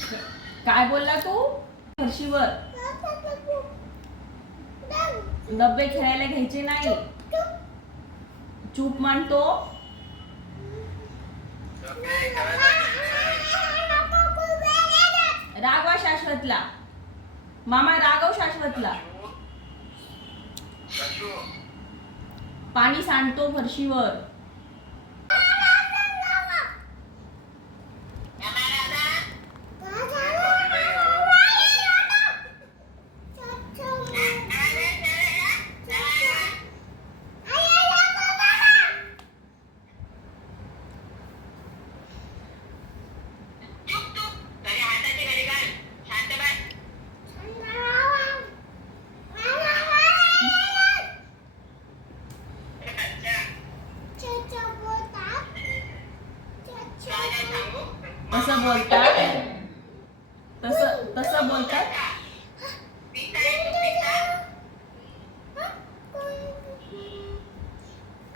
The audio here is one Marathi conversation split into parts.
काय बोलला तू? फरशीवर डब्बे खेळायला घ्यायचे नाही. चूप मांडतो रागवा शाश्वतला. मामा रागव शाश्वतला. पाणी सांडतो फरशीवर तसं बोलतात? तसं तसं बोलतात?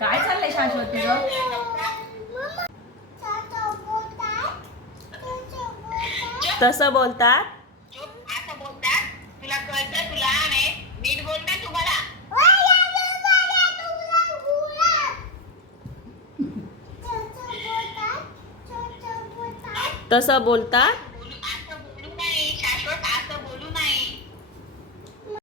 काय चाललंय शाश्वत तुझं तसं बोलतात? तुला कळतं तसं बोलतात